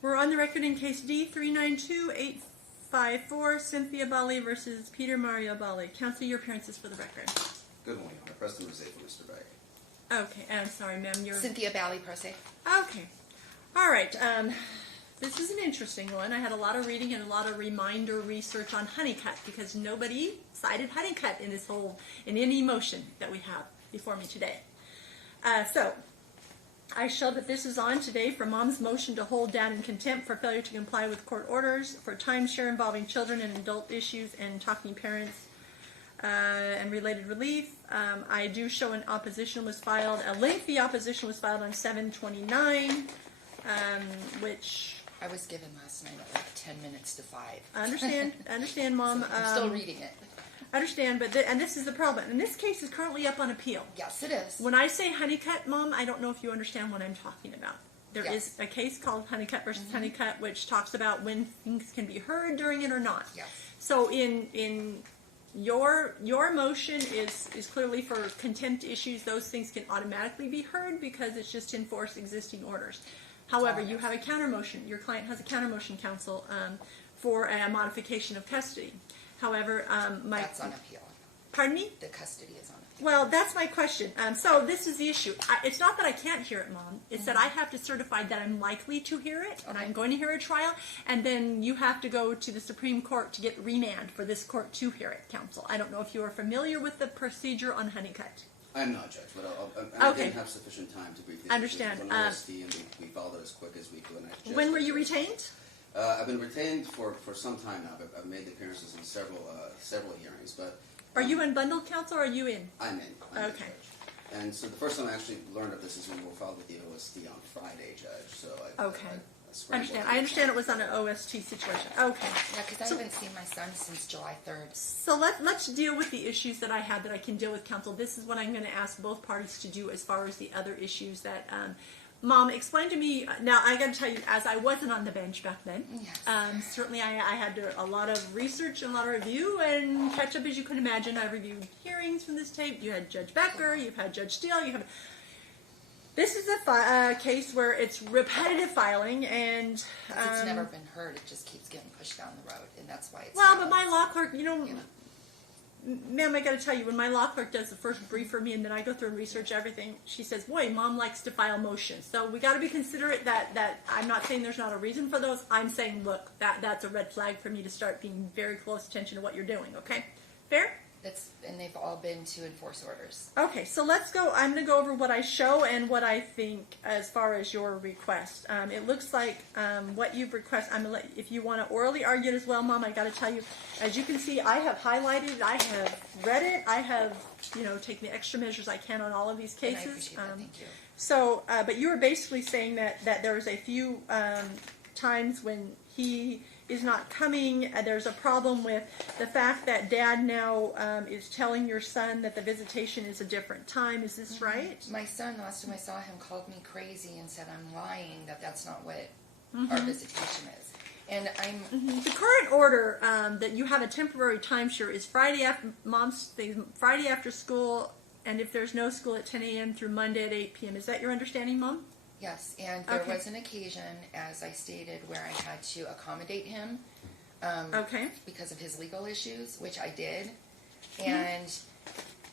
We're on the record in case D392854, Cynthia Balle versus Peter Mario Balle. Counsel, your appearances for the record. Good morning, Your Honor. Preston Rosé for Mr. Balle. Okay, I'm sorry, ma'am. You're Cynthia Balle, pro se. okay. All right. This is an interesting one. I had a lot of reading and a lot of reminder research on honeycut because nobody cited honeycut in in any motion that we have before me today. So I show that this is on today for Mom's motion to hold dad in contempt for failure to comply with court orders for timeshare involving children and adult issues and talking parents and related relief. I do show an opposition was filed, a lengthy opposition was filed on 7/29, which I was given last night at like 10 minutes to 5. I understand, Mom. So I'm still reading it. I understand, but and this is the problem. And this case is currently up on appeal. Yes, it is. When I say honeycut, Mom, I don't know if you understand what I'm talking about. There is a case called Honeycut versus Honeycut, which talks about when things can be heard during it or not. Yes. So in your motion is clearly for contempt issues. Those things can automatically be heard because it's just to enforce existing orders. However, you have a counter motion. Your client has a counter motion, counsel, for a modification of custody. However, That's on appeal. Pardon me? The custody is on appeal. Well, that's my question. So this is the issue. It's not that I can't hear it, Mom. It's that I have to certify that I'm likely to hear it, and I'm going to hear a trial, and then you have to go to the Supreme Court to get remand for this court to hear it, counsel. I don't know if you are familiar with the procedure on honeycut. I'm not, Judge, but I didn't have sufficient time to brief these Understand. issues. It was an OST, and we followed it as quick as we could. When were you retained? I've been retained for some time now. I've made appearances in several hearings, but... Are you in bundled counsel or are you in? I'm in. Okay. Judge. And so the first time I actually learned of this is when we were filed with the OST on Friday, Judge. So I I understand it was on an OST situation. Okay. Yeah, because I haven't seen my son since July 3rd. So let's deal with the issues that I had that I can deal with, counsel. This is what I'm going to ask both parties to do as far as the other issues that... Mom, explain to me, now I got to tell you, as I wasn't on the bench back then, certainly I had a lot of research and a lot of review and catch up, as you can imagine. I reviewed hearings from this tape. You had Judge Becker, you've had Judge Steele, you have... This is a case where it's repetitive filing and... It's never been heard. It just keeps getting pushed down the road, and that's why it's... Well, but my law clerk, ma'am, I got to tell you, when my law clerk does the first brief for me and then I go through and research everything, she says, boy, Mom likes to file motions. So we got to be considerate that I'm not saying there's not a reason for those. I'm saying, look, that's a red flag for me to start paying very close attention to what you're doing, okay? Fair? And they've all been to enforce orders. Okay, so let's go. I'm going to go over what I show and what I think as far as your request. It looks like what you've requested, I'm going to let, if you want to orally argue it as well, Mom, I got to tell you, as you can see, I have highlighted, I have read it, I have, taken the extra measures I can on all of these cases. And I appreciate that, thank you. So, but you were basically saying that there's a few times when he is not coming. There's a problem with the fact that Dad now is telling your son that the visitation is a different time. Is this right? My son, last time I saw him, called me crazy and said I'm lying, that's not what our visitation is. And I'm... The current order that you have a temporary timeshare is Friday after Friday after school, and if there's no school at 10 a.m. through Monday at 8 p.m. Is that your understanding, Mom? Yes, and there was an occasion, as I stated, where I had to accommodate him because of his legal issues, which I did, and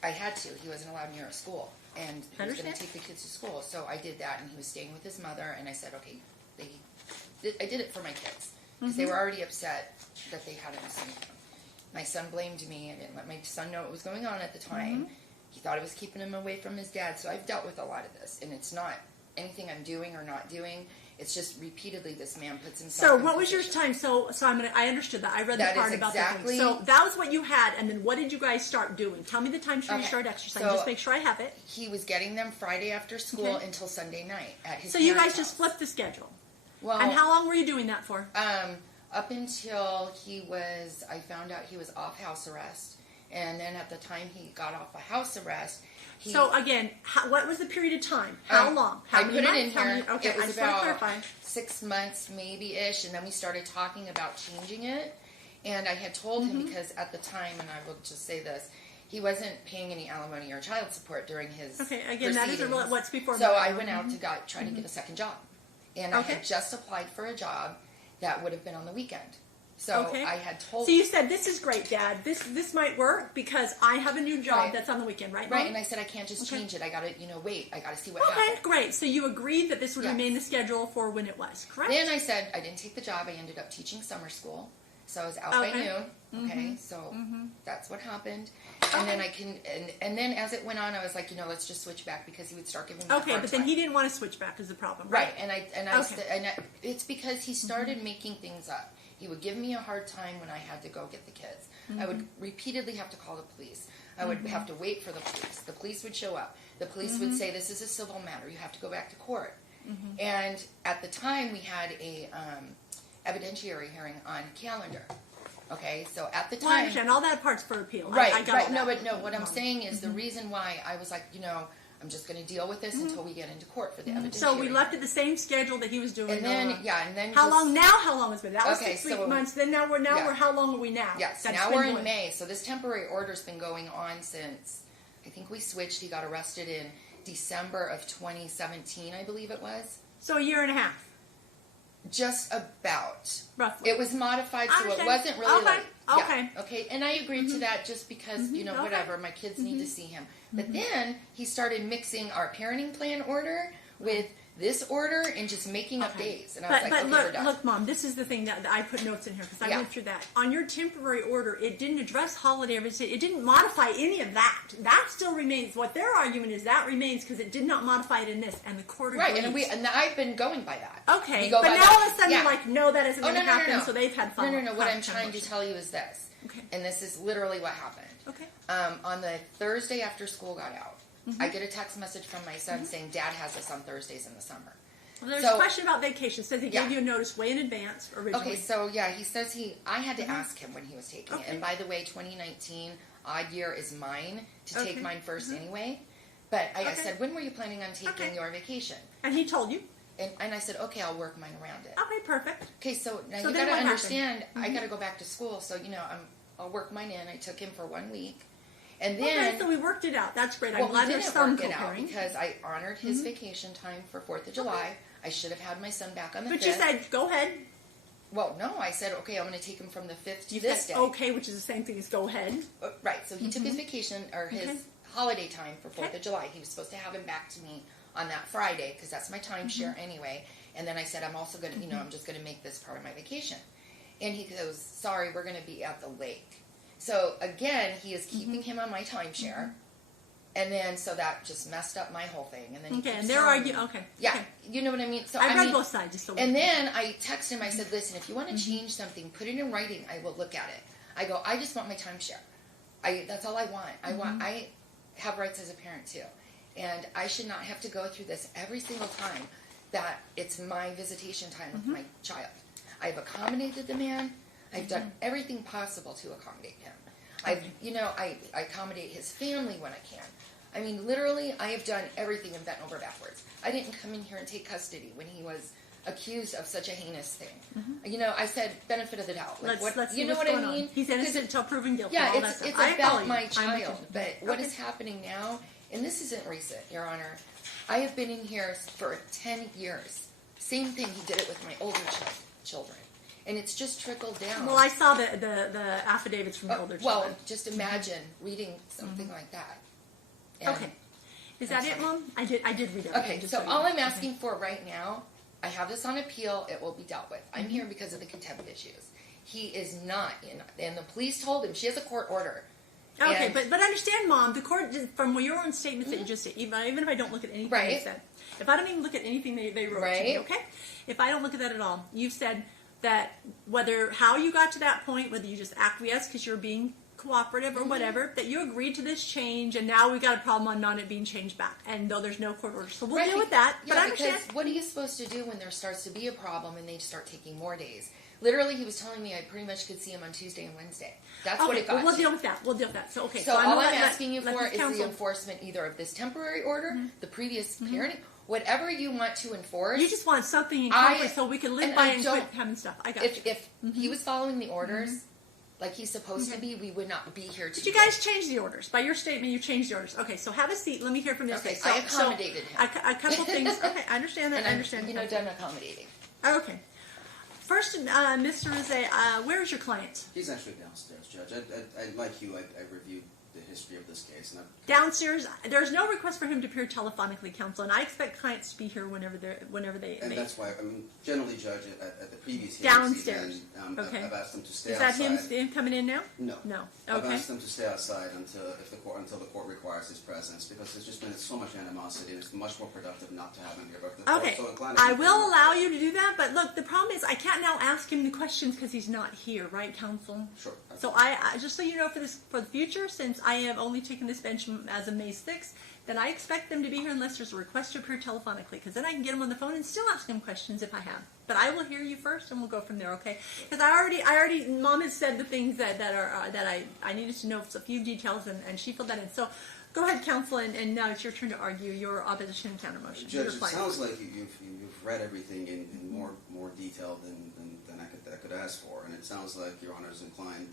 I had to. He wasn't allowed near a school, and he was going to take the kids to school, so I did that, and he was staying with his mother, and I said, okay, I did it for my kids, because they were already upset that they hadn't seen him. My son blamed me. I didn't let my son know what was going on at the time. He thought it was keeping him away from his dad, so I've dealt with a lot of this, and it's not anything I'm doing or not doing. It's just repeatedly this man puts himself. So what was your time? So I understood that. I read the part about that. So that was what you had, and then what did you guys start doing? Tell me the time you started exercising. Just make sure I have it. He was getting them Friday after school until Sunday night at his. So you guys just flipped the schedule. Well, and how long were you doing that for? Up until I found out he was off house arrest, and then at the time he got off a house arrest. So again, what was the period of time? How long? How many months? I put it in here. Okay, it was I just want to about clarify. 6 months, maybe-ish, and then we started talking about changing it. And I had told him, because at the time, and I will just say this, he wasn't paying any alimony or child support during his again, that is what's before. So I went out to try to get a second job. and I had just applied for a job that would have been on the weekend. So I had told. So you said, "This is great, Dad. This might work because I have a new job that's on the weekend, right?" Right, and I said I can't just change it. I got to, wait. I got to see what happens. Okay, great. So you agreed that this would remain the schedule for when it was, correct? Then I said I didn't take the job. I ended up teaching summer school, so I was out by noon. Okay, so that's what happened. And then and then as it went on, I was like, let's just switch back because he would start giving me a hard but then time. he didn't want to switch back is the problem, right? And it's because he started making things up. He would give me a hard time when I had to go get the kids. I would repeatedly have to call the police. I would have to wait for the police. The police would show up. The police would say, "This is a civil matter. You have to go back to court." And at the time, we had a evidentiary hearing on calendar. Okay, so at the time, I understand all that part's for appeal. Right, I got right. all No, that. but no. What I'm saying is the reason why I was like, I'm just going to deal with this until we get into court for the evidentiary. So we left it the same schedule that he was doing. And then how long now? How long has it been? That was Okay, 6 so- months. Then now we're how long are we now? Yes, That's now been we're in going- May. So this temporary order's been going on since, I think we switched. He got arrested in December of 2017, I believe it was. So a year and a half. Just about. Roughly. It was modified, so it Okay. wasn't really Okay. like... Yeah, Okay. okay, and I agreed to that just because, whatever, my kids need to see him. But then he started mixing our parenting plan order with this order and just making up days. And I was like, okay, we're done. Look, Mom, this is the thing that I put notes in here because I Yeah. went through that. On your temporary order, it didn't address holiday visitation. It didn't modify any of that. That still remains. What their argument is, that remains because it did not modify it in this, and the court agrees. Right, and I've been going by that. Okay, We go but by now that. all of a sudden Yeah. you're like, no, that isn't going to happen, no. so they've had fun. No. What I'm trying to tell you is this. Okay. And this is literally what happened. Okay. On the Thursday after school got out, I get a text message from my son saying, Dad has us on Thursdays in the summer. Well, there's a question about vacation. It says he gave you a notice way in advance originally. Okay, so he says I had to ask him when he was taking it. And by the way, 2019, odd year is mine to take mine first anyway. But I said, when were you planning on taking your vacation? And he told you. And I said, okay, I'll work mine around it. Okay, perfect. Okay, so now So you then got to what understand, I got to go back to school. So, I'll work mine in. I took him for 1 week. And then... Okay, so we worked it out. That's great. I'm Well, glad we there's didn't some work it out cohering. because I honored his vacation time for 4th of July. I should have had my son back on the 5th. But you said, go ahead. Well, no, I said, okay, I'm going to take him from the 5th to You this said, day. okay, which is the same thing as go ahead. Right, so he took his vacation, or his holiday time for 4th of July. He was supposed to have him back to me on that Friday because that's my timeshare anyway. And then I said, I'm also going to, I'm just going to make this part of my vacation. And he goes, sorry, we're going to be at the lake. So again, he is keeping him on my timeshare. And then, so that just messed up my whole thing. And then he keeps and they're telling arguing. me- Okay. Yeah, okay. you know what I mean? So I read mean, both sides. Just so and then I texted him, I said, listen, if you want to change something, put it in writing. I will look at it. I go, I just want my timeshare. That's all I want. I have rights as a parent too. And I should not have to go through this every single time that it's my visitation time with my child. I've accommodated the man. I've done everything possible to accommodate him. I accommodate his family when I can. I mean, literally, I have done everything and bent over backwards. I didn't come in here and take custody when he was accused of such a heinous thing. I said benefit of the doubt. Like, Let's see you know what's what I going mean? on. He's innocent until proven guilty. Yeah, all that it's stuff. I follow about you. my I'm with child. you. But what is happening now, and this isn't recent, Your Honor, I have been in here for 10 years. Same thing, he did it with my older children. And it's just trickled down. Well, I saw the affidavits from the older Well, children. just imagine reading something like that. And Okay. Is that it, Mom? I did read it. Okay, so all I'm asking for right now, I have this on appeal. It will be dealt with. I'm here because of the contempt issues. He is not in, and the police told him she has a court order. Okay, And- but understand, Mom, the court, from your own statements that you just said, even if I don't look at anything you Right. said, if I don't even look at anything they wrote to me, Right. okay? If I don't look at that at all, you've said that how you got to that point, whether you just acquiesced because you're being cooperative or whatever, that you agreed to this change, and now we got a problem on not it being changed back, and though there's no court order. So we'll deal with that, but Yeah, I understand. because what are you supposed to do when there starts to be a problem and they start taking more days? Literally, he was telling me I pretty much could see him on Tuesday and Wednesday. That's what it got we'll to. deal with that. We'll deal with that. So, okay. So I'm all gonna I'm let- asking you let for this is counsel- the enforcement either of this temporary order, the previous parenting, whatever you want to enforce. You just want something in comfort so we can live and by I and don't- quit having stuff. I got you. If he was following the orders, like he's supposed to be, we would not be here today. But you guys changed the orders. By your statement, you changed the orders. Okay, so have a seat. Let me hear from this Okay, guy. I accommodated him. A couple things. Okay, I understand that. And I understand. done accommodating. Okay. First, Mr. Rizze, where is your client? He's actually downstairs, Judge. I like you, I reviewed the history of this case, and Downstairs. There's no request for him to appear telephonically, counsel, and I expect clients to be here whenever they. and that's why, I mean, generally, Judge, at the previous Downstairs. Even, Okay. I've asked them to stay Is that outside. him coming in now? No. No. I've Okay. asked them to stay outside until the court requires his presence, because there's just been so much animosity, and it's much more productive not to have him here. But the Okay, court's so inclined to I keep will him. allow you to do that, but look, the problem is I can't now ask him the questions because he's not here, right, counsel? Sure. So I just so you know for the future, since I have only taken this bench as of May 6th, then I expect them to be here unless there's a request to appear telephonically, because then I can get them on the phone and still ask them questions if I have. But I will hear you first, and we'll go from there, okay? Because I already, Mom has said the things that I needed to know, a few details, and she filled that in. So go ahead, counsel, and now it's your turn to argue your opposition and counter motion. Judge, it sounds like you've read everything in more detail than I could ask for, and it sounds like Your Honor is inclined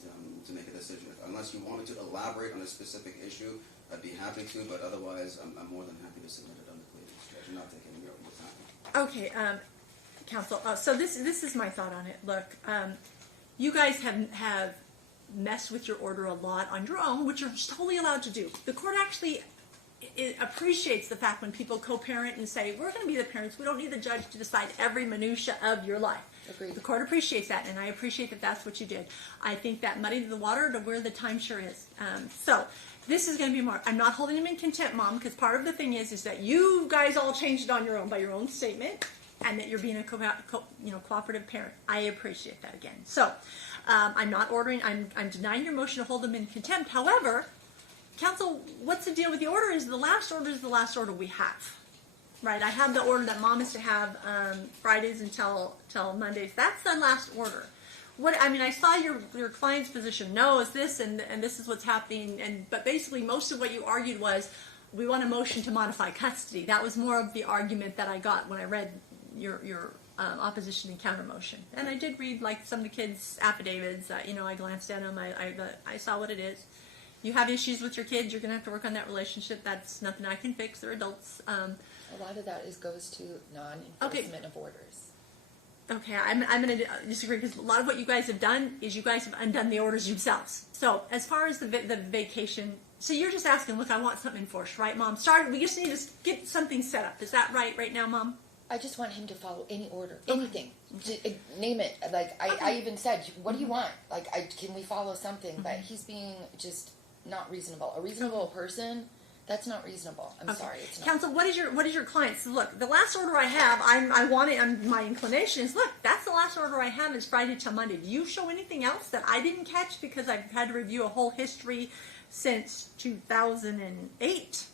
to make a decision. Unless you want me to elaborate on a specific issue, I'd be happy to, but otherwise, I'm more than happy to submit it on the pleadings, Judge. I'm not taking your time. Okay, counsel. So this is my thought on it. Look, you guys have messed with your order a lot on your own, which you're totally allowed to do. The court actually appreciates the fact when people co-parent and say, we're going to be the parents. We don't need the judge to decide every minutia of your life. Agreed. The court appreciates that, and I appreciate that that's what you did. I think that muddied the water to where the timeshare is. So this is going to be more. I'm not holding him in contempt, Mom, because part of the thing is that you guys all changed it on your own by your own statement, and that you're being a cooperative parent. I appreciate that again. So I'm not ordering. I'm denying your motion to hold him in contempt. However, counsel, what's the deal with the order? Is the last order we have. Right, I have the order that Mom is to have Fridays until Mondays. That's the last order. I saw your client's position. No, it's this and this is what's happening. But basically, most of what you argued was we want a motion to modify custody. That was more of the argument that I got when I read your opposition and counter motion. And I did read like some of the kids' affidavits. I glanced at them. I saw what it is. You have issues with your kids. You're going to have to work on that relationship. That's nothing I can fix. They're adults. A lot of that goes to non-enforcement of orders. Okay, I'm going to disagree because a lot of what you guys have done is you guys have undone the orders yourselves. So as far as the vacation, so you're just asking, look, I want something enforced, right, Mom? We just need to get something set up. Is that right now, Mom? I just want him to follow any order, anything. Name it. Like I even said, what do you want? Like, can we follow something? But he's being just not reasonable. A reasonable person. That's not reasonable. I'm sorry, it's not. Counsel, what is your client's? Look, the last order I have, my inclination is, look, that's the last order I have is Friday till Monday. Do you show anything else that I didn't catch because I've had to review a whole history since 2008?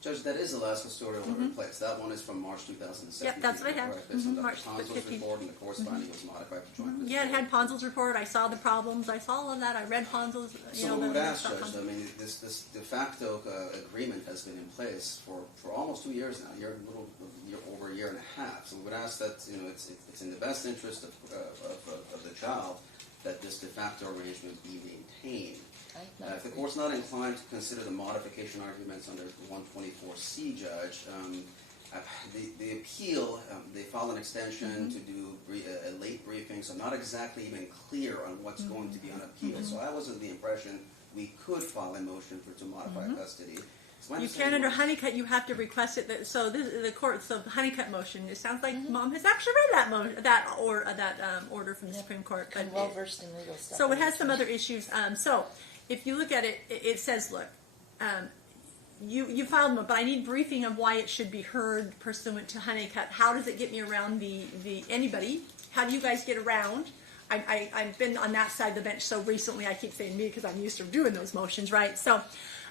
Judge, that is the last custodial order in place. That one is from March 2007. Yep, that's what I have. Based on March Dr. Ponzo's 15th. report, and the court's finding was modified to joint Yeah, it had Ponzo's report. I saw the problems. I saw all of that. I read Ponzo's. So we would ask, Judge, I mean, this de facto agreement has been in place for almost 2 years now, over a year and a half. So we would ask that it's in the best interest of the child that this de facto arrangement be maintained. If the court's not inclined to consider the modification arguments under 124C, Judge, the appeal, they filed an extension to do a late briefing, so not exactly even clear on what's going to be on appeal. So I was of the impression we could file a motion to modify custody. You can under Honeycutt. You have to request it. So the court. So the Honeycutt motion. It sounds like Mom has actually read that order from the Supreme Court. I'm well versed in legal stuff. So it has some other issues. So if you look at it, it says, look, you filed them, but I need briefing of why it should be heard pursuant to Honeycutt. How does it get me around the anybody? How do you guys get around? I've been on that side of the bench so recently. I keep saying me because I'm used to doing those motions, right? So.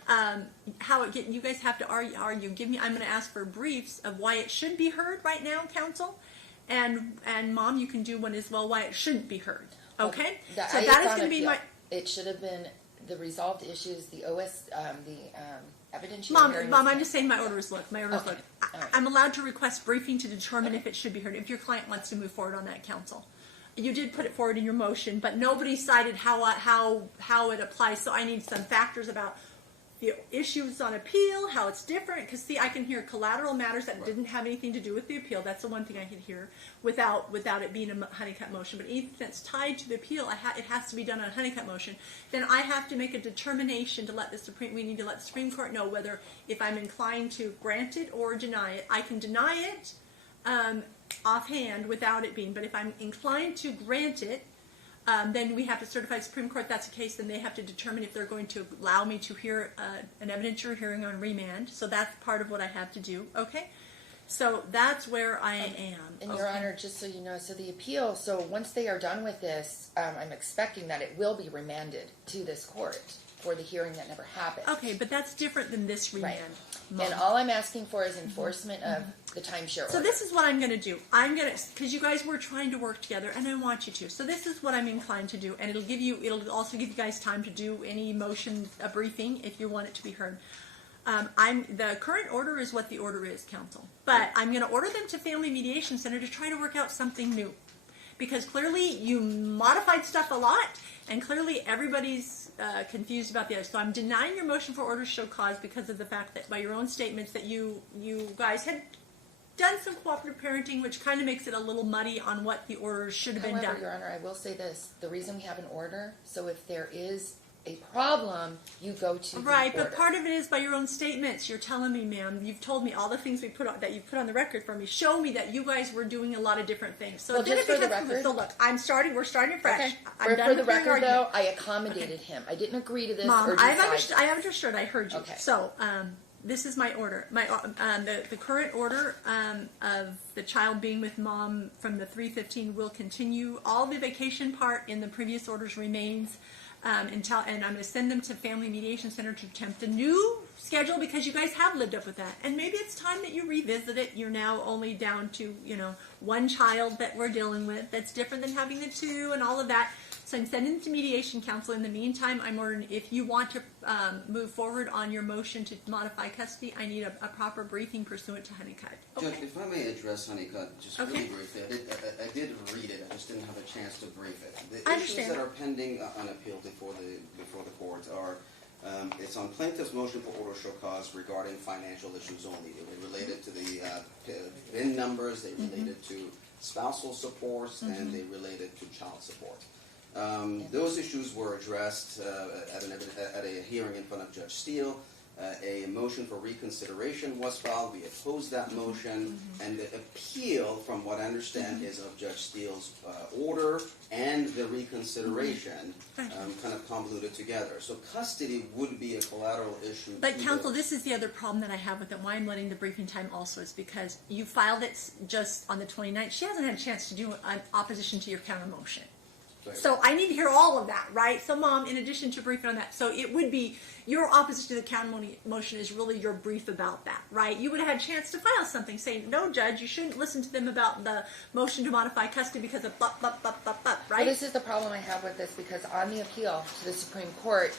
You guys have to argue. I'm going to ask for briefs of why it should be heard right now, counsel, and Mom, you can do one as well why it shouldn't be heard. Okay, so that is going to be my. It should have been the resolved issues, the evidentiary. Mom, I'm just saying my orders look. My orders look. Right. I'm allowed to request briefing to determine if it should be heard. If your client wants to move forward on that, counsel. you did put it forward in your motion, but nobody cited how it applies. So I need some factors about the issues on appeal, how it's different. Because see, I can hear collateral matters that didn't have anything to do with the appeal. That's the one thing I can hear without it being a honeycut motion. But anything that's tied to the appeal, it has to be done on a honeycut motion. Then I have to make a determination to let we need to let the Supreme Court know whether if I'm inclined to grant it or deny it. I can deny it offhand without it being, but if I'm inclined to grant it, then we have to certify Supreme Court that's the case. Then they have to determine if they're going to allow me to hear an evidentiary hearing on remand. So that's part of what I have to do. Okay, so that's where I am. And Your Honor, just so you know, so the appeal. So once they are done with this, I'm expecting that it will be remanded to this court for the hearing that never happened. Okay, but that's different than this remand. Right. And all I'm asking for is enforcement of the timeshare order. So this is what I'm going to do. Because you guys were trying to work together, and I want you to. So this is what I'm inclined to do, and it'll also give you guys time to do any motion, a briefing, if you want it to be heard. The current order is what the order is, counsel. But I'm going to order them to Family Mediation Center to try to work out something new. Because clearly you modified stuff a lot, and clearly everybody's confused about the other. So I'm denying your motion for order to show cause because of the fact that by your own statements that you guys had done some cooperative parenting, which kind of makes it a little muddy on what the order should have been done. However, Your Honor, I will say this. The reason we have an order, so if there is a problem, you go to right, the order. But part of it is by your own statements. You're telling me, ma'am, you've told me all the things that you put on the record for me. Show me that you guys were doing a lot of different things. So well, just for the record. So look, we're starting fresh. Okay. I'm done for the with your record, argument. though, I accommodated him. I didn't agree to this. Mom, or I decide. have understood. I heard you. Okay. So this is my order. The current order of the child being with mom from the 3:15 will continue. All the vacation part in the previous orders remains. And I'm going to send them to Family Mediation Center to attempt a new schedule because you guys have lived up with that. And maybe it's time that you revisit it. You're now only down to, one child that we're dealing with. That's different than having the two and all of that. So I'm sending them to mediation counsel. In the meantime, I'm ordering, if you want to move forward on your motion to modify custody, I need a proper briefing pursuant to Honeycut. Okay. Judge, if I may address Honeycut just really briefly. I did read it. I just didn't have a chance to brief it. The issues that are pending on appeal before the court are it's on plaintiff's motion for order show cause regarding financial issues only. They were related to the VIN numbers. They related to spousal supports, and they related to child support. Those issues were addressed at a hearing in front of Judge Steele. A motion for reconsideration was filed. We opposed that motion, and the appeal, from what I understand, is of Judge Steele's order and the reconsideration kind of convoluted together. So custody would be a collateral issue. But counsel, this is the other problem that I have with it. Why I'm letting the briefing time also is because you filed it just on the 29th. She hasn't had a chance to do an opposition to your counter motion. So I need to hear all of that, right? So, Mom, in addition to briefing on that, so it would be your opposition to the counter motion is really your brief about that, right? You would have had a chance to file something saying, no, Judge, you shouldn't listen to them about the motion to modify custody because of blah, blah, blah, blah, blah, right? Well, this is the problem I have with this because on the appeal to the Supreme Court,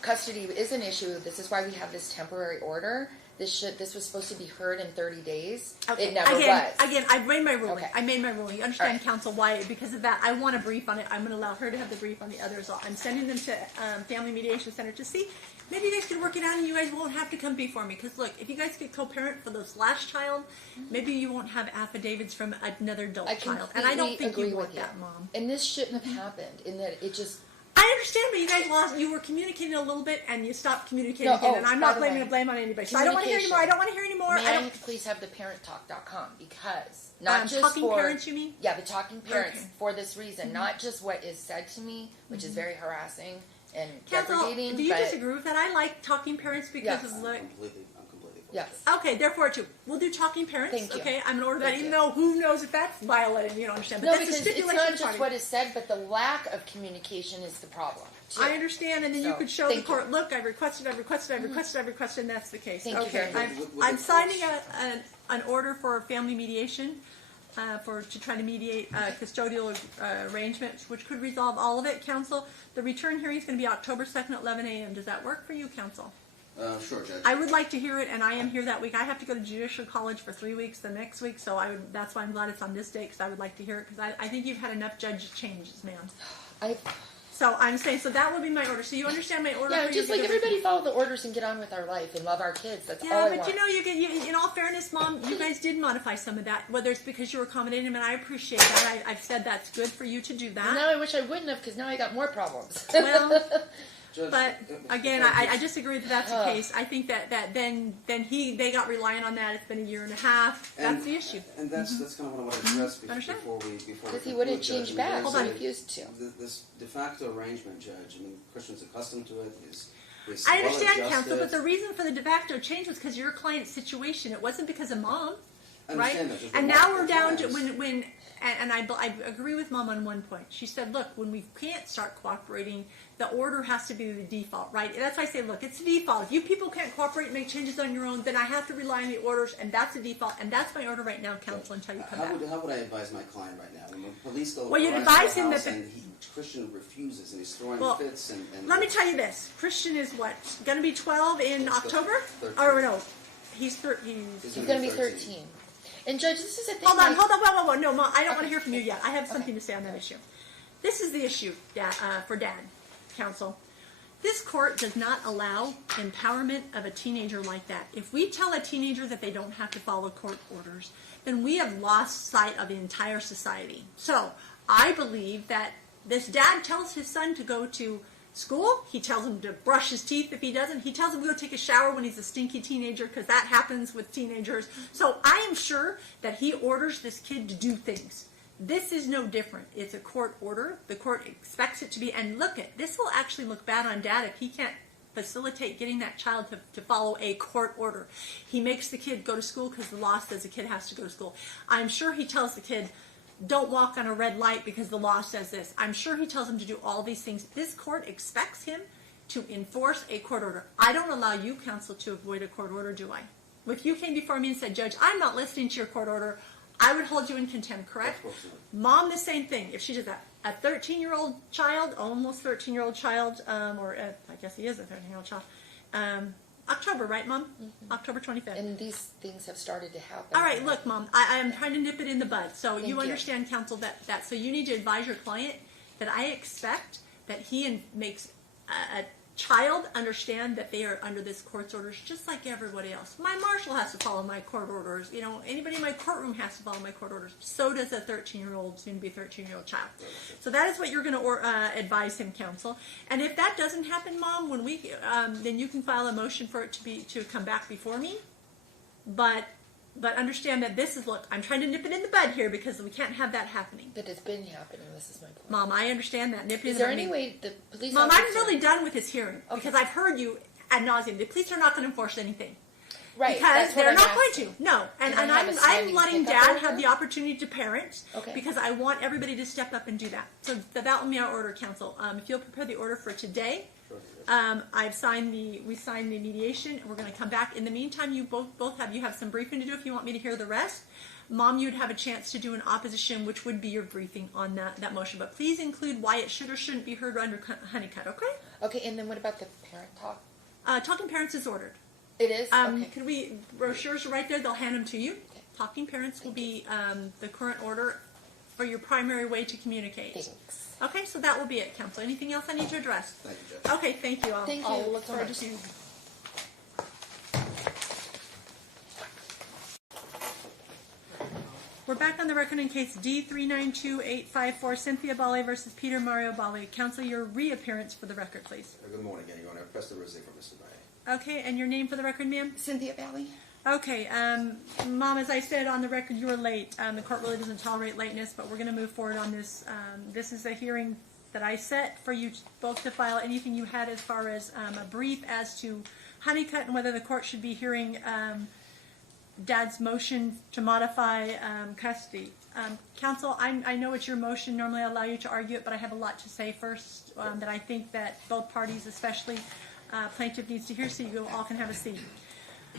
custody is an issue. This is why we have this temporary order. This was supposed to be heard in 30 days. Okay. It never was. Again, I've made my ruling. Okay. I made my ruling. You understand, right. counsel, why? Because of that, I want a brief on it. I'm going to allow her to have the brief on the others. I'm sending them to Family Mediation Center to see. Maybe you guys can work it out and you guys won't have to come before me. Because, look, if you guys get co-parent for this last child, maybe you won't have affidavits from another adult child. And I don't think you want that, Mom. And this shouldn't have happened in that it just... I understand, but you guys lost. You were communicating a little bit, and you stopped communicating again. And I'm not blaming the blame on anybody. So I don't want to hear anymore. I don't want to hear anymore. May I please have the parenttalk.com because not just talking for parents, you mean? Yeah, the talking parents for this reason, not just what is said to me, which is very harassing and deprecating. Do you disagree with that? I like talking parents because of the. I'm completely Yes. Okay, therefore, too. We'll do talking parents. Thank you. Okay, I'm going to order that, even though who knows if that's violated, you don't understand. But No, that's because a it's stipulation not just what is said, but the lack of communication is the problem. Too. I understand, and then you could show the court, you. look, I've requested, and that's the case. Thank you very much. I'm signing an order for family mediation to try to mediate custodial arrangements, which could resolve all of it, counsel. The return hearing is going to be October 2nd at 11 a.m. Does that work for you, counsel? Sure, Judge. I would like to hear it, and I am here that week. I have to go to Judicial College for 3 weeks the next week, so that's why I'm glad it's on this day, because I would like to hear it, because I think you've had enough judge changes, ma'am. So I'm saying, so that would be my order. So you understand my order? Yeah, for just you like everybody follow the orders and get on with our life and love our kids. That's all I want. Yeah, but you know, in all fairness, Mom, you guys did modify some of that, whether it's because you were accommodating him, and I appreciate that. I've said that's good for you to do that. And now I wish I wouldn't have, because now I got more problems. Well, Judge, but again, I disagree that that's the case. I think that then they got reliant on that. It's been a year and a half. That's the issue. And that's kind of what I want to address before we Because he wouldn't change back. Hold on. He refused to. This de facto arrangement, Judge. I mean, Christian's accustomed to it. Is I understand, well-adjusted. counsel, but the reason for the de facto change was because your client's situation. It wasn't because of Mom, right? And now we're down to when. And I agree with Mom on one point. She said, look, when we can't start cooperating, the order has to be the default, right? And that's why I say, look, it's the default. If you people can't cooperate and make changes on your own, then I have to rely on the orders, and that's the default. And that's my order right now, counsel, until you come back. How would I advise my client right now? When the police go Well, you'd arrest advise the him house that and Christian refuses and he's throwing fits and let me tell you this. Christian is what? Going to be 12 in October? 13. Or no, he's He's going to be 13. And Judge, this is a thing. Hold on, whoa. No, Mom, I don't want to hear from you yet. I have something to say on that issue. This is the issue, for Dad, counsel. This court does not allow empowerment of a teenager like that. If we tell a teenager that they don't have to follow court orders, then we have lost sight of the entire society. So I believe that this dad tells his son to go to school. He tells him to brush his teeth if he doesn't. He tells him to go take a shower when he's a stinky teenager, because that happens with teenagers. So I am sure that he orders this kid to do things. This is no different. It's a court order. The court expects it to be. And look, this will actually look bad on Dad if he can't facilitate getting that child to follow a court order. He makes the kid go to school because the law says the kid has to go to school. I'm sure he tells the kid, don't walk on a red light because the law says this. I'm sure he tells him to do all these things. This court expects him to enforce a court order. I don't allow you, counsel, to avoid a court order, do I? If you came before me and said, Judge, I'm not listening to your court order, I would hold you in contempt, correct? Of course not. Mom, the same thing. If she did that. A 13-year-old child, almost 13-year-old child, or I guess he is a 13-year-old child, October, right, Mom? Mm-hmm. October 25th. And these things have started to happen. All right, look, Mom, I am trying to nip it in the bud. So Thank you understand, counsel, that so you need to advise your client that I expect that he makes a child understand that they are under this court's orders just like everybody else. My marshal has to follow my court orders. You know, anybody in my courtroom has to follow my court orders. So does a 13-year-old, soon to be 13-year-old child. So that is what you're going to advise him, counsel. And if that doesn't happen, Mom, when we then you can file a motion for it to come back before me. But understand that this is, look, I'm trying to nip it in the bud here because we can't have that happening. But it's been happening. This is my point. Mom, I understand that. Nip it in Is the there bud. any way the police Mom, officer... I'm really done with his hearing because I've heard you ad nauseum. The police are not going to enforce anything. Right. Because that's what they're I'm not asking. going to. No. And Can I have a I'm standing letting pickup Dad order? have the opportunity to parent Okay. because I want everybody to step up and do that. So that will be our order, counsel. If you'll prepare the order for today, we signed the mediation. We're going to come back. In the meantime, you both have some briefing to do if you want me to hear the rest. Mom, you'd have a chance to do an opposition, which would be your briefing on that motion. But please include why it should or shouldn't be heard under Honeycutt, okay? Okay, and then what about the parent talk? Talking Parents is ordered. It is? Okay. Could we, brochures are right there, they'll hand them to you. Okay. Talking Parents will be the current order for your primary way to communicate. Thanks. Okay, so that will be it, counsel. Anything else I need to address? Thank you, Judge. Okay, thank you. Thank you I'll look so forward to much. seeing you. We're back on the record in case D392854, Cynthia Balle versus Peter Mario Balle. Counsel, your reappearance for the record, please. Good morning again, Your Honor. Press the receipt for Mr. Balle. Okay, and your name for the record, ma'am? Cynthia Balle? Okay, Mom, as I said on the record, you were late. The court really doesn't tolerate lateness, but we're going to move forward on this. This is a hearing that I set for you both to file anything you had as far as a brief as to Honeycutt and whether the court should be hearing Dad's motion to modify custody. Counsel, I know it's your motion. Normally I allow you to argue it, but I have a lot to say first that I think that both parties, especially plaintiff, needs to hear, so you all can have a seat.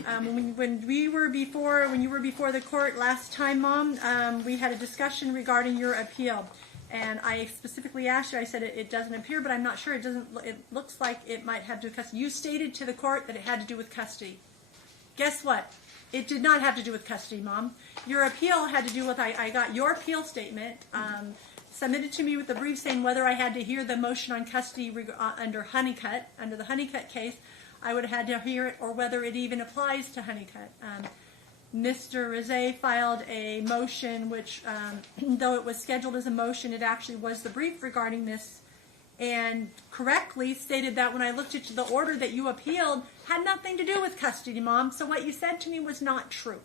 When you were before the court last time, Mom, we had a discussion regarding your appeal. And I specifically asked you, I said it doesn't appear, but I'm not sure. It looks like it might have to do with custody. You stated to the court that it had to do with custody. Guess what? It did not have to do with custody, Mom. Your appeal had to do with, I got your appeal statement submitted to me with the brief saying whether I had to hear the motion on custody under Honeycutt, under the Honeycutt case, I would have had to hear it, or whether it even applies to Honeycutt. Mr. Rizet filed a motion which, though it was scheduled as a motion, it actually was the brief regarding this, and correctly stated that when I looked at the order that you appealed, had nothing to do with custody, Mom. So what you said to me was not true.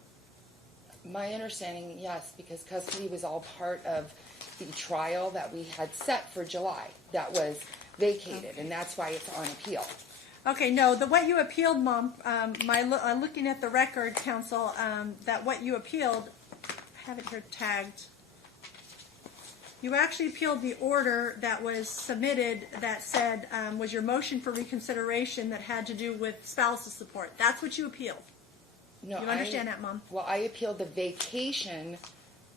My understanding, yes, because custody was all part of the trial that we had set for July. That was vacated, and that's why it's on appeal. Okay, no, what you appealed, Mom, looking at the record, counsel, that what you appealed, I have it here tagged. You actually appealed the order that was submitted that said was your motion for reconsideration that had to do with spousal support. That's what you appealed. No, you understand that, Mom? Well, I appealed the vacation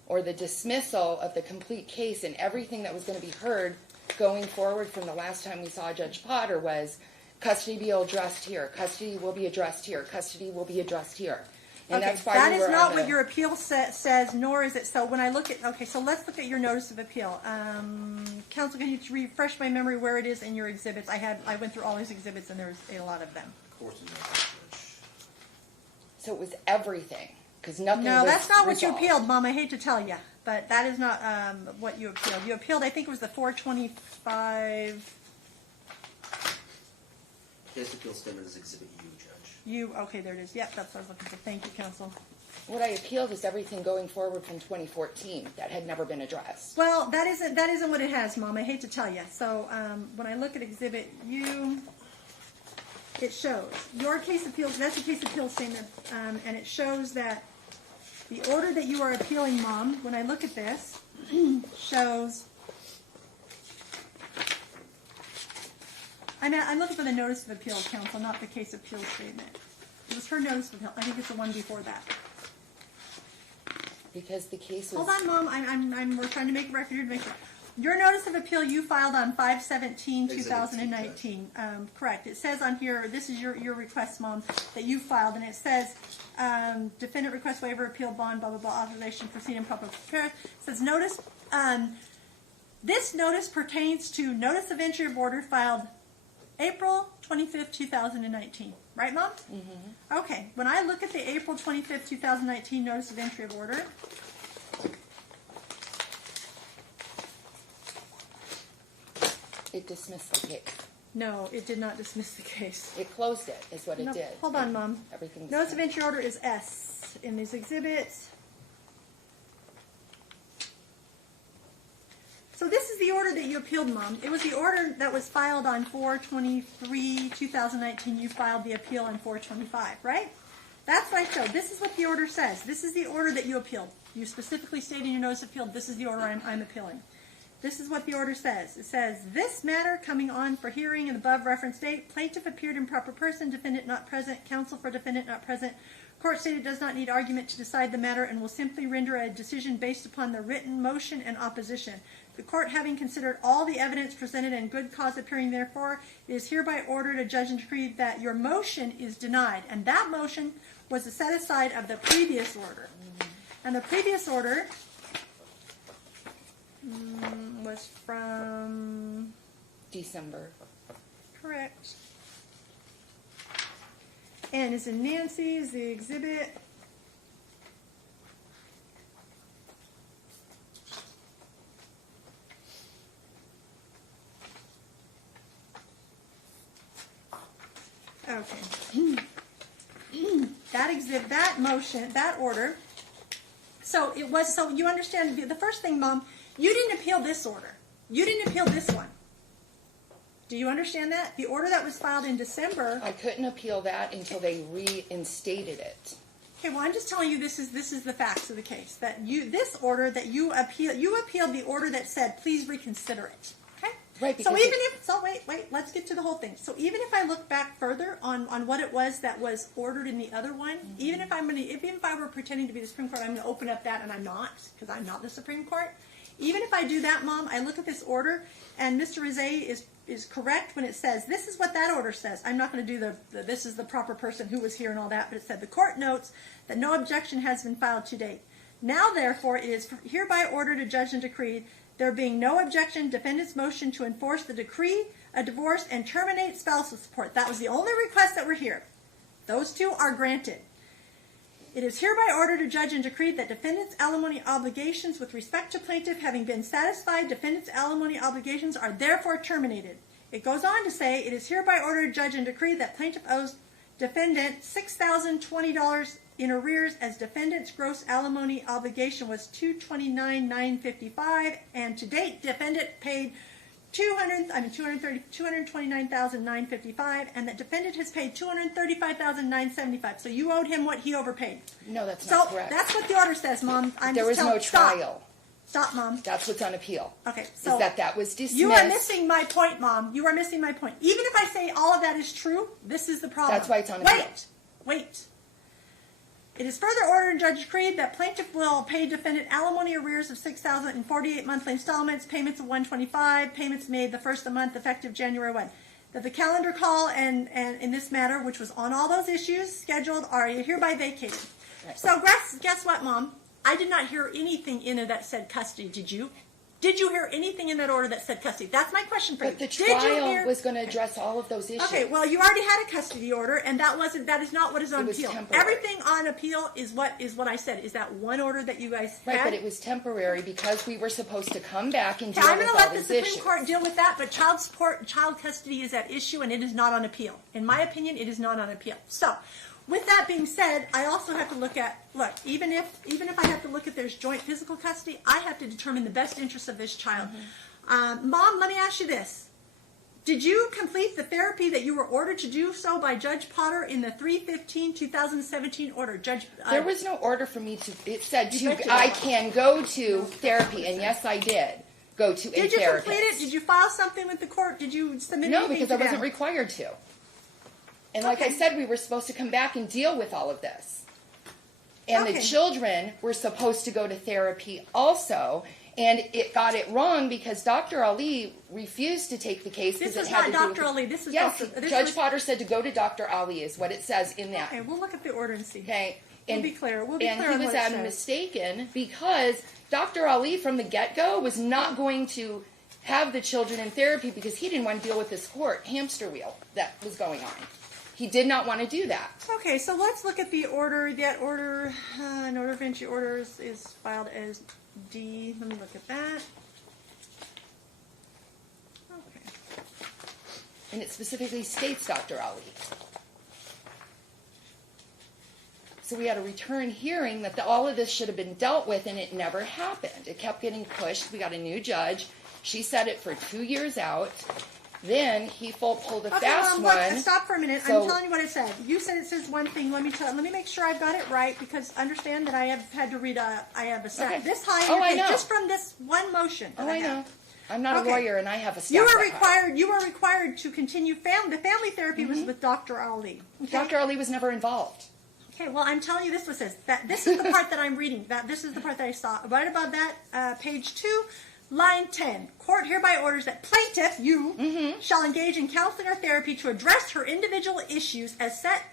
or the dismissal of the complete case, and everything that was going to be heard going forward from the last time we saw Judge Potter was custody be addressed here, custody will be addressed here, custody will be addressed here. And okay, that's why that we is were not on what your appeal says, nor is it. So when I look at, okay, so let's look at your notice of appeal. Counsel, can you refresh my memory where it is in your exhibits? I went through all these exhibits, and there's a lot of them. Of course, it is, Judge. So it was everything, because nothing No, was that's not what you resolved. appealed, Mom. I hate to tell you, but that is not what you appealed. You appealed, I think it was the 425. Case appeal statement is Exhibit U, Judge. Okay, there it is. Yep, that's what I was looking for. Thank you, counsel. What I appealed is everything going forward from 2014 that had never been addressed. Well, that isn't what it has, Mom. I hate to tell you. So when I look at Exhibit U, it shows your case appeals. That's a case appeal statement, and it shows that the order that you are appealing, Mom, when I look at this, shows. I'm looking for the notice of appeal, counsel, not the case appeal statement. It was her notice of appeal. I think it's the one before that. Because the case was... Hold on, Mom. We're trying to make a record here to make sure. Your notice of appeal you filed on 5/17/2019. Correct. It says on here, this is your request, Mom, that you filed, and it says defendant requests waiver, appeal, bond, blah, blah, blah, authorization, proceed in proper affairs. It says notice. This notice pertains to notice of entry of order filed April 25th, 2019. Right, Mom? Mm-hmm. Okay. When I look at the April 25th, 2019 notice of entry of order, It dismissed the case. no, it did not dismiss the case. It closed it, is what it No, did. hold on, Mom. Everything. Notice of entry order is S in these exhibits. So this is the order that you appealed, Mom. It was the order that was filed on 4/23/2019. You filed the appeal on 4/25, right? That's what I showed. This is what the order says. This is the order that you appealed. You specifically stated in your notice of appeal, this is the order I'm appealing. This is what the order says. It says, this matter coming on for hearing in the above reference date, plaintiff appeared in proper person, defendant not present, counsel for defendant not present. Court stated does not need argument to decide the matter and will simply render a decision based upon the written motion and opposition. The court, having considered all the evidence presented and good cause appearing therefore, is hereby ordered a judge and decreed that your motion is denied. And that motion was the set aside of the previous order. And the previous order was from... December. Correct. And it's in Nancy's, the exhibit. Okay. That exhibit, that motion, that order. So it was, so you understand, the first thing, Mom, you didn't appeal this order. You didn't appeal this one. Do you understand that? The order that was filed in December. I couldn't appeal that until they reinstated it. Okay, well, I'm just telling you this is the facts of the case. That this order that you appealed the order that said please reconsider it. Okay. Right. So wait, let's get to the whole thing. So even if I look back further on what it was that was ordered in the other one, even if I were pretending to be the Supreme Court, I'm going to open up that, and I'm not, because I'm not the Supreme Court. Even if I do that, Mom, I look at this order, and Mr. Rizet is correct when it says, this is what that order says. I'm not going to do this is the proper person who was here and all that, but it said, the court notes that no objection has been filed to date. Now, therefore, it is hereby ordered, adjudged, and decreed, there being no objection, defendant's motion to enforce the decree, a divorce, and terminate spousal support. That was the only request that were here. Those two are granted. It is hereby ordered, adjudged, and decreed that defendant's alimony obligations with respect to plaintiff having been satisfied, defendant's alimony obligations are therefore terminated. It goes on to say, it is hereby ordered, adjudged, and decreed that plaintiff owes defendant $6,020 in arrears as defendant's gross alimony obligation was $229,955, and to date, defendant paid $229,955, and that defendant has paid $235,975. So you owed him what he overpaid. No, that's not correct. So that's what the order says, Mom. There was no trial. Stop, Mom. That's what's on appeal. Okay, so that was dismissed. You are missing my point, Mom. You are missing my point. Even if I say all of that is true, this is the problem. That's why it's on appeal. Wait. It is further ordered and judge decreed that plaintiff will pay defendant alimony arrears of $6,000 in 48 monthly installments, payments of $125, payments made the first of the month effective January 1. That the calendar call and in this matter, which was on all those issues scheduled, are hereby vacated. Right. So guess what, Mom? I did not hear anything in it that said custody. Did you? Did you hear anything in that order that said custody? That's my question for you. But the trial was going to address all of those issues. Okay, well, you already had a custody order, and that is not what is on appeal. Temporary. Everything on appeal is what I said. Is that one order that you guys had? Right, but it was temporary because we were supposed to come back and deal I'm with going to all let these the Supreme issues. Court deal with that, but child support, child custody is at issue, and it is not on appeal. In my opinion, it is not on appeal. So, with that being said, I also have to look, even if I have to look at there's joint physical custody, I have to determine the best interest of this child. Mm-hmm. Mom, let me ask you this. Did you complete the therapy that you were ordered to do so by Judge Potter in the 3/15/2017 order? There was no order for me to, it said I can go to therapy, and yes, I did go to a therapist. Did you complete it? Did you file something with the court? Did you submit anything? No, because I wasn't required to. And like I said, we were supposed to come back and deal with all of this. And the children were supposed to go to therapy also. And it got it wrong because Dr. Ali refused to take the case. This is not Dr. Ali. This is Judge Potter said to go to Dr. Ali is what it says in that. Okay, we'll look at the order and see. Okay. We'll be clear. And he was mistaken because Dr. Ali from the get-go was not going to have the children in therapy because he didn't want to deal with this court hamster wheel that was going on. He did not want to do that. Okay, so let's look at the order. That order, an order of entry orders is filed as D. Let me look at that. Okay. And it specifically states Dr. Ali. So we had a return hearing that all of this should have been dealt with, and it never happened. It kept getting pushed. We got a new judge. She set it for 2 years out. Then he pulled a fast one. Look, stop for a minute. I'm telling you what it said. You said it says one thing. Let me make sure I've got it right, because understand that I have had to read I have a stack this high in your page just from this one motion. I know. I'm not a lawyer, and I have a stack. You are required to continue the family therapy was with Dr. Ali. Okay? Dr. Ali was never involved. Okay, well, I'm telling you this one says that this is the part that I'm reading. This is the part that I saw right above that, page 2. Line 10, court hereby orders that plaintiff, shall engage in counseling or therapy to address her individual issues as set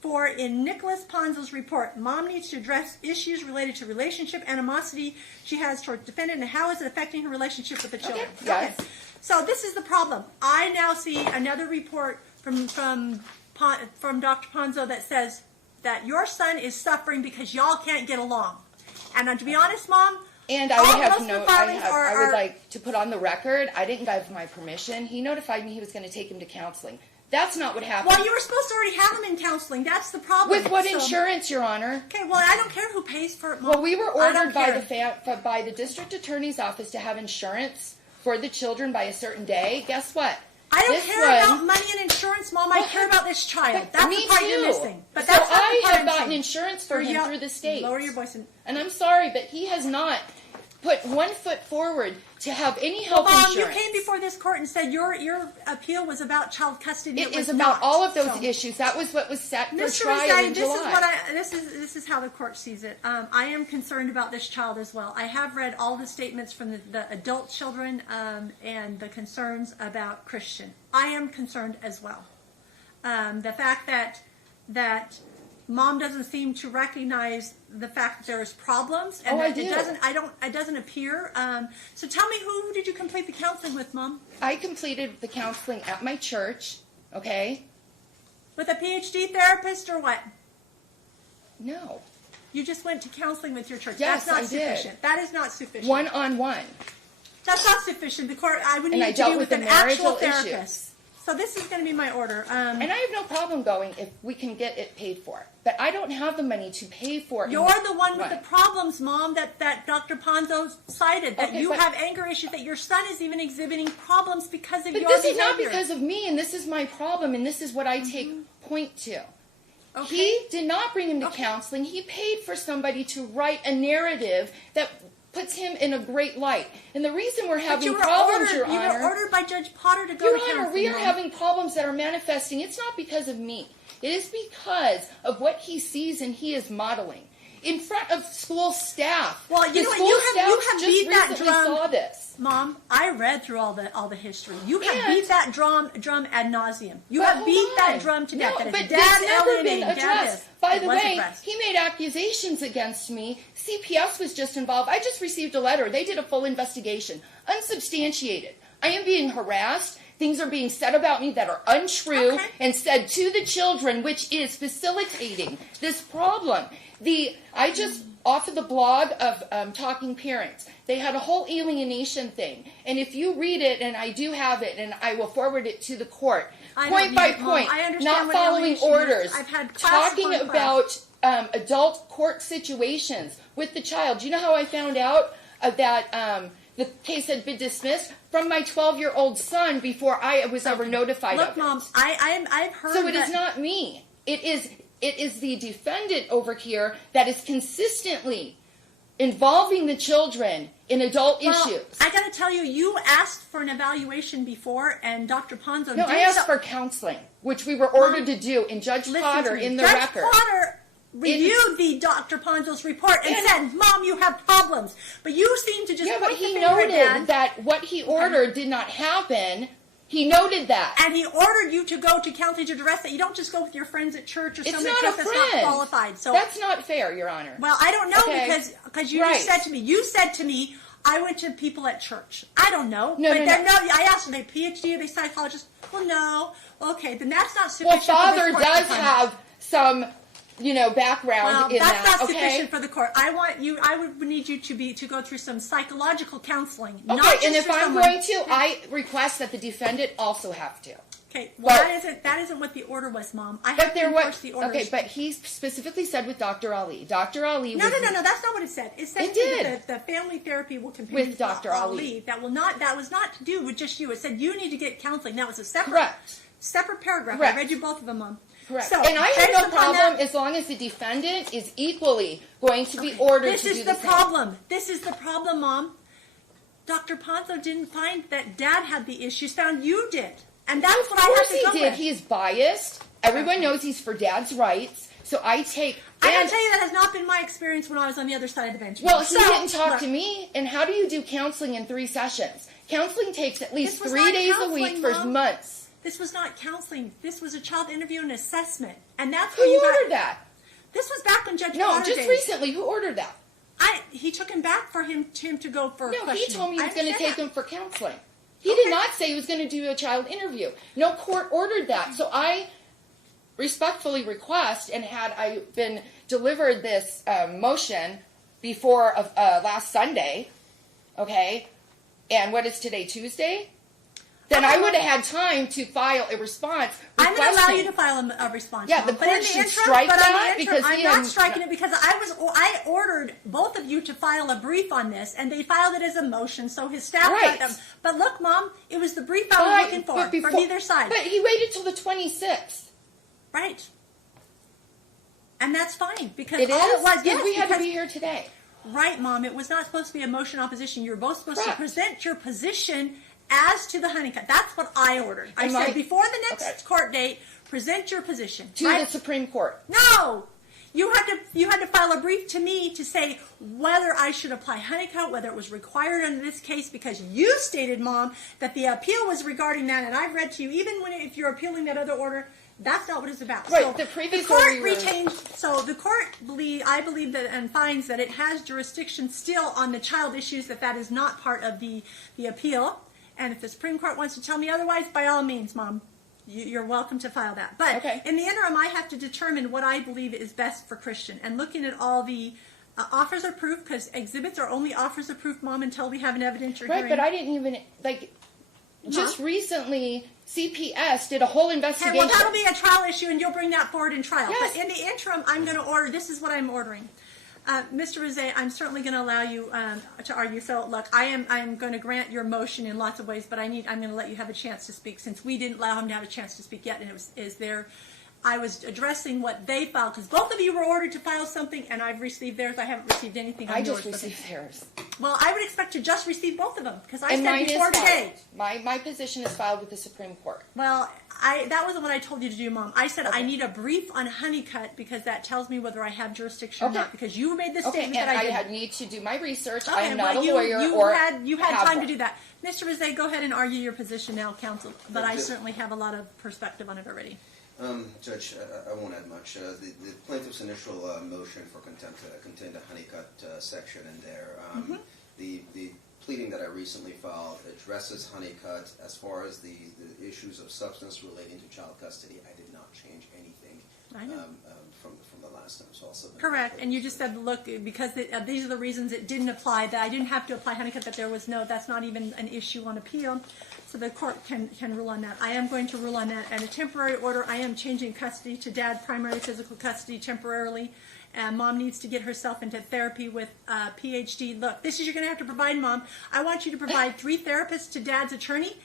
for in Nicholas Ponzo's report. Mom needs to address issues related to relationship animosity she has towards defendant and how is it affecting her relationship with the children. Okay. So this is the problem. I now see another report from Dr. Ponzo that says that your son is suffering because y'all can't get along. And to be honest, Mom, and I would like to put on the record, I didn't give my permission. He notified me he was going to take him to counseling. That's not what happened. Well, you were supposed to already have him in counseling. That's the problem. With what insurance, Your Honor? Okay, well, I don't care who pays for it, Mom. Well, we were ordered by the district attorney's office to have insurance for the children by a certain day. Guess what? I don't care about money and insurance, Mom. I care about this child. That's the part you're missing. But that's I have gotten insurance for him through the state. Lower your voice. And I'm sorry, but he has not put 1 foot forward to have any health Mom, insurance. you came before this court and said your appeal was about child custody. It was is about not. all of those So, issues. That was what was set for Mr. trial Rosati, in this July. is what this is how the court sees it. I am concerned about this child as well. I have read all the statements from the adult children and the concerns about Christian. I am concerned as well. The fact that Mom doesn't seem to recognize the fact that there's problems, and that it doesn't appear. So tell me, who did you complete the counseling with, Mom? I completed the counseling at my church. Okay. With a PhD therapist or what? No. You just went to counseling with your church. Yes, That's not I did. sufficient. That is not sufficient. One-on-one. That's not sufficient. The court, I would need I to dealt be with with the an actual marital therapist. issues. So this is going to be my order. And I have no problem going if we can get it paid for. But I don't have the money to pay for it. You're the one with the problems, Mom, that Dr. Ponzo cited, that you have anger issues, that your son is even exhibiting problems because of your behavior. But this is not because of me, and this is my problem, and this is what I take point to. Okay. He did not bring him to counseling. He paid for somebody to write a narrative that puts him in a great light. And the reason we're having problems, Your Honor... You were ordered by Judge Potter to go Your to Honor, counseling. we are having problems that are manifesting. It's not because of me. It is because of what he sees and he is modeling. In front of school staff. Well, you know what? You have beat that drum. Saw this. Mom, I read through all the history. You have beat that drum ad nauseum. You have beat that drum to death. No, That but is that's never alienating. been addressed. By the way, addressed. he made accusations against me. CPS was just involved. I just received a letter. They did a full investigation. Unsubstantiated. I am being harassed. Things are being said about me that are untrue and said to the children, which is facilitating this problem. I just offered the blog of Talking Parents. They had a whole alienation thing. And if you read it, and I do have it, and I will forward it to the court, point by point, not following orders, I've had talking about adult court situations with the child. Do you know how I found out that the case had been dismissed? From my 12-year-old son before I was ever notified of it. Look, Mom, I've heard So it is not me. It is the defendant over here that is consistently involving the children in adult issues. I got to tell you, you asked for an evaluation before, and Dr. Ponzo No, I asked for counseling, which we were ordered to do, and Judge Potter in the record. Judge Potter reviewed the Dr. Ponzo's report and said, Mom, you have problems. But you seem to just but point the he finger at Dad. noted that what he ordered did not happen. He noted that. And he ordered you to go to counseling to address that. You don't just go with your friends at church or somebody else that's not qualified. So that's not fair, Your Honor. Well, I don't know because you just said to me, I went to people at church. I don't know. No. I asked them, are they PhD, are they psychologists? Well, no. Okay, then that's not sufficient. Well, Father does have some background in that. That's not sufficient for the court. I would need you to go through some psychological counseling. Okay, and if I'm going to, I request that the defendant also have to. Okay, well, that isn't what the order was, Mom. I have to enforce the orders. Okay, but he specifically said with Dr. Ali. Dr. Ali. No, that's not what it said. It said that the family therapy will continue with Dr. Ali. That was not to do with just you. It said you need to get counseling. That was a separate paragraph. Correct. I read you both of them, Mom. Correct. So, and I have no problem as long as the defendant is equally going to be ordered to do the same. This is the problem, Mom. Dr. Ponzo didn't find that Dad had the issues. Found you did. And that's what I have to go with. Of course he did. He is biased. Everyone knows he's for Dad's rights. So I can tell you that has not been my experience when I was on the other side of the bench. Well, he didn't talk to me. And how do you do counseling in 3 sessions? Counseling takes at least 3 days a week for months. This was not counseling. This was a child interview and assessment. And that's Who ordered that? This was back when Judge Potter No, just recently. Who ordered that? He took him back for him to go for No, questioning. he told me he was going to take him for counseling. He did not say he was going to do a child interview. No court ordered that. So I respectfully request, and had I been delivered this motion before last Sunday, okay, and what is today, Tuesday? Then I would have had time to file a response. I'm going to allow you to file a response. Yeah, the court should strike that because I'm not striking it because I ordered both of you to file a brief on this, and they filed it as a motion. So his staff got them. But look, Mom, it was the brief I was looking for from either side. But he waited till the 26th. Right. And that's fine because it all is? it was. Yes, we had to be here today. Right, Mom. It was not supposed to be a motion opposition. You were both supposed Correct. to present your position as to the honeycut. That's what I ordered. I said before the next court date, present your position. To the Supreme Court. No! You had to file a brief to me to say whether I should apply honeycut, whether it was required under this case, because you stated, Mom, that the appeal was regarding that, and I've read to you, even if you're appealing that other order, that's not what it's about. Right, so the previous court order retains. So the court I believe that and finds that it has jurisdiction still on the child issues. That is not part of the appeal. And if the Supreme Court wants to tell me otherwise, by all means, Mom, you're welcome to file that. But in the interim, I have to determine what I believe is best for Christian. And looking at all the offers of proof, because exhibits are only offers of proof, Mom, until we have an evidentiary hearing. Right, but I didn't even just recently. CPS did a whole investigation. Okay, well, that'll be a trial issue, and you'll bring that forward in trial. Yes. But in the interim, I'm going to order. This is what I'm ordering. Mr. Rosé, I'm certainly going to allow you to argue. So, look, I'm going to grant your motion in lots of ways, but I'm going to let you have a chance to speak, since we didn't allow him to have a chance to speak yet, and I was addressing what they filed, because both of you were ordered to file something, and I've received theirs. I haven't received anything on yours. I just received theirs. Well, I would expect to just receive both of them, because I And said mine before is today. My position is filed with the Supreme Court. Well, that wasn't what I told you to do, Mom. I said I need a brief on honeycut, because that tells me whether I have jurisdiction or not, because you made this statement and that I I need to do my research. Okay, I am not well, a lawyer you had time one. to do that. Mr. Rosé, go ahead and argue your position now, counsel, but I certainly have a lot of perspective on it already. Judge, I won't add much. The plaintiff's initial motion for contempt contained a honeycut section in there. The pleading that I recently filed addresses honeycut. As far as the issues of substance relating to child custody, I did not change anything from the last time. So also correct, and you just said, look, because these are the reasons it didn't apply, that I didn't have to apply honeycut, that there was that's not even an issue on appeal. So the court can rule on that. I am going to rule on that. And a temporary order, I am changing custody to dad, primary physical custody temporarily. And Mom needs to get herself into therapy with PhD. Look, this is you're going to have to provide, Mom. I want you to provide 3 therapists to Dad's attorney,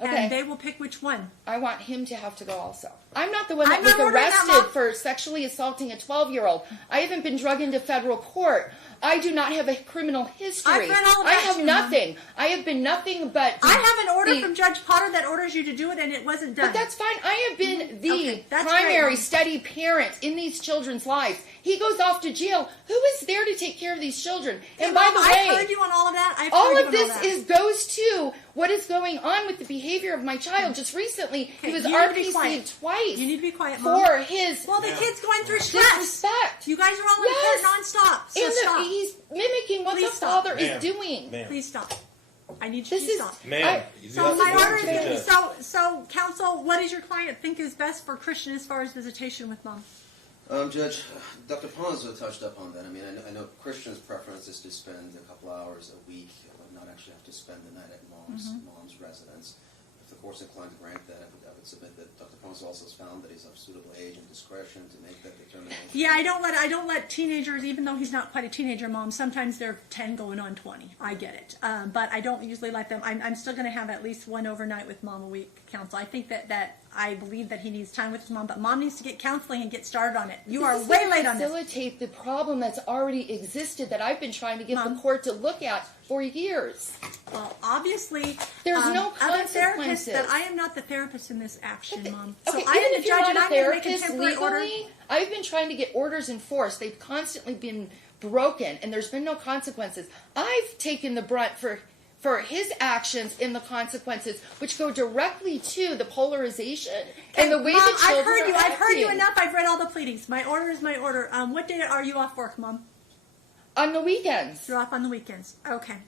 and they will pick which one. I want him to have to go also. I'm not the one that was arrested for sexually assaulting a 12-year-old. I haven't been drugged into federal court. I do not have a criminal history. I've read all that. I have nothing. Mom. I have been nothing but... I have an order from Judge Potter that orders you to do it, and it wasn't done. But that's fine. I have been the primary steady parent in these children's lives. He goes off to jail. Who is there to take care of these children? And by the way... I've heard you on all of that. All of this goes to what is going on with the behavior of my child. Just recently, he was RPC'd twice. You need to be quiet, Mom. For his... Well, the kid's going through stress. Disrespect. You guys are all in court nonstop. So stop. He's mimicking what the father is doing. Please stop. I need you to stop. Ma'am, so my order is, so counsel, what does your client think is best for Christian as far as visitation with Mom? Judge, Dr. Pons touched up on that. I mean, I know Christian's preference is to spend a couple hours a week, but not actually have to spend the night at Mom's residence. If the court's inclined to grant that, I would submit that Dr. Pons also has found that he's of suitable age and discretion to make that determination. Yeah, I don't let teenagers, even though he's not quite a teenager, Mom. Sometimes they're 10 going on 20. I get it, but I don't usually let them. I'm still going to have at least one overnight with Mom a week, counsel. I think that I believe that he needs time with his mom, but Mom needs to get counseling and get started on it. You are way late on this. Facilitate the problem that's already existed that I've been trying to get the court to look at for years. Well, obviously, there's no Other consequences. therapists, that I am not the therapist in this action, Mom. Okay, So I am the judge, and I'm going to make a temporary order. I've been trying to get orders enforced. They've constantly been broken, and there's been no consequences. I've taken the brunt for his actions in the consequences, which go directly to the polarization and the way Mom, the children I've heard you enough. I've read all the pleadings. My order is my order. What day are you off work, Mom? On the weekends. You're off on the weekends. Okay.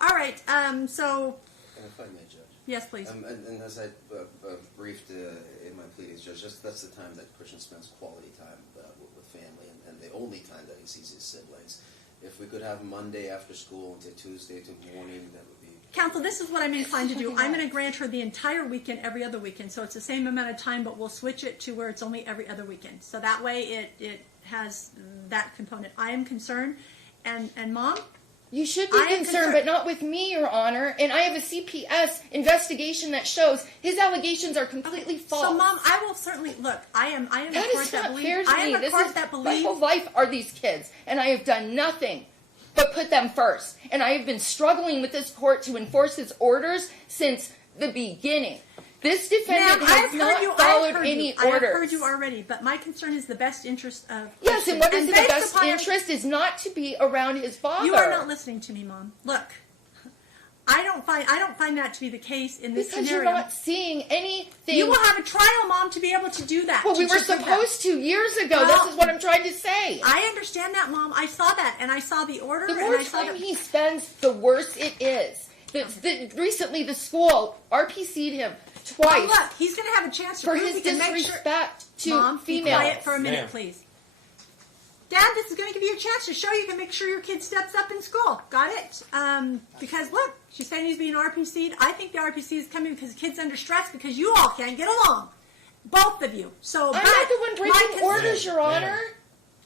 All right. So. And if I may, Judge. Yes, please. And as I briefed in my pleadings, Judge, that's the time that Christian spends quality time with family, and the only time that he sees his siblings. If we could have Monday after school until Tuesday to morning, that would be... Counsel, this is what I'm inclined to do. I'm going to grant her the entire weekend every other weekend. So it's the same amount of time, but we'll switch it to where it's only every other weekend. So that way it has that component. I am concerned. And Mom? You should be concerned, but not with me, Your Honor. And I have a CPS investigation that shows his allegations are completely false. So, Mom, I will certainly look. I am a court that believes. I am a court that believes. My whole life are these kids, and I have done nothing. but put them first. And I have been struggling with this court to enforce his orders since the beginning. This defendant has not followed any orders. I have heard you already, but my concern is the best interest of Yes, and what is the best interest is not to be around his father. You are not listening to me, Mom. Look, I don't find that to be the case in this scenario. Because you're not seeing anything. You will have a trial, Mom, to be able to do that. Well, we were supposed to years ago. Well, this is what I'm trying to say. I understand that, Mom. I saw that, and I saw the order. The more time he spends, the worse it is. Recently, the school RPC'd him twice. Well, look, he's going to have a chance to for prove his he can disrespect to Mom, females. Be quiet for a minute, please. Dad, this is going to give you a chance to show you can make sure your kid steps up in school. Got it? Because look, she's saying he's being RPC'd. I think the RPC is coming because the kid's under stress because you all can't get along, both of you. So I'm not the one breaking orders, Your Honor.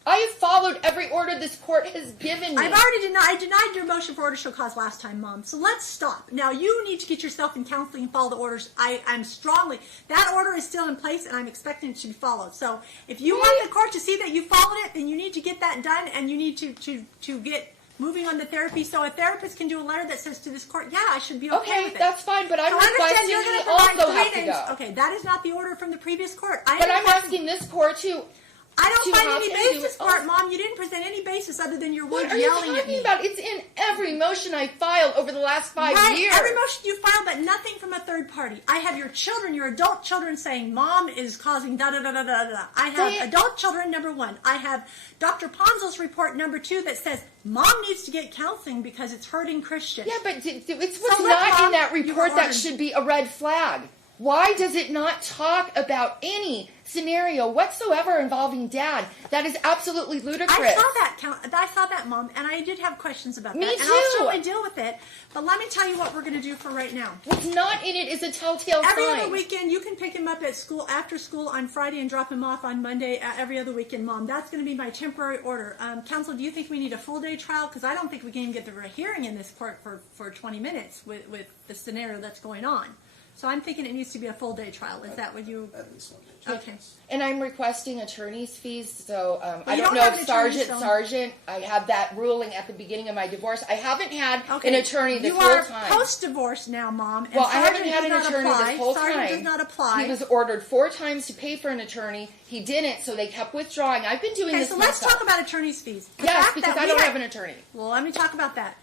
I have followed every order this court has given me. I've already denied your motion for order to show cause last time, Mom. So let's stop. Now you need to get yourself in counseling and follow the orders. I'm strongly, that order is still in place and I'm expecting it to be followed. So if you want the court to see that you followed it, then you need to get that done and you need to get moving on the therapy. So a therapist can do a letter that says to this court, yeah, I should be okay with it. That's fine, but I'm so requesting you're he provide also have to go. Okay, that is not the order from the previous court. But I'm asking this court to... I don't find any basis for it, Mom. You didn't present any basis other than your words yelling at me. What are you talking about? It's in every motion I filed over the last 5 years. Every motion you filed, but nothing from a third party. I have your children, your adult children, saying Mom is causing da-da-da-da-da-da. I have adult children, number 1. I have Dr. Ponzo's report, number 2, that says Mom needs to get counseling because it's hurting Christians. Yeah, but it's what's not in that report that should be a red flag. Why does it not talk about any scenario whatsoever involving Dad? That is absolutely ludicrous. I saw that, Mom, and I did have questions about that. Me too. And I'll certainly deal with it. But let me tell you what we're going to do for right now. What's not in it is a telltale sign. Every other weekend, you can pick him up at school, after school on Friday, and drop him off on Monday. Every other weekend, Mom. That's going to be my temporary order. Counsel, do you think we need a full-day trial? Because I don't think we can even get the hearing in this court for 20 minutes with the scenario that's going on. So I'm thinking it needs to be a full-day trial. Is that what you... At least 1 day. Okay. And I'm requesting attorney's fees, so I don't know if Sergeant, I had that ruling at the beginning of my divorce. I haven't had an attorney this whole time. You are post-divorce now, Mom. And well, I haven't had an attorney this whole time. Sergeant does not apply. He was ordered 4 times to pay for an attorney. He didn't, so they kept withdrawing. I've been doing this myself. So let's talk about attorney's fees. Yes, because I don't have an attorney. Well, let me talk about that.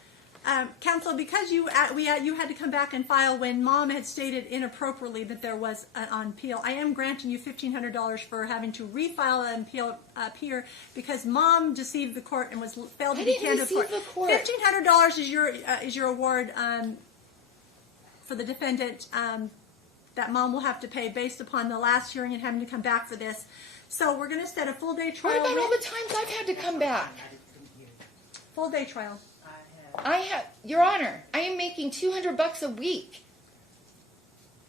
Counsel, because you had to come back and file when Mom had stated inappropriately that there was an appeal, I am granting you $1,500 for having to refile an appeal up here because Mom deceived the court and failed to be candid with the court. $1,500 is your award for the defendant that Mom will have to pay based upon the last hearing and having to come back for this. So we're going to set a full-day trial. What about all the times I've had to come back? Full-day trial. Your Honor, I am making $200 a week.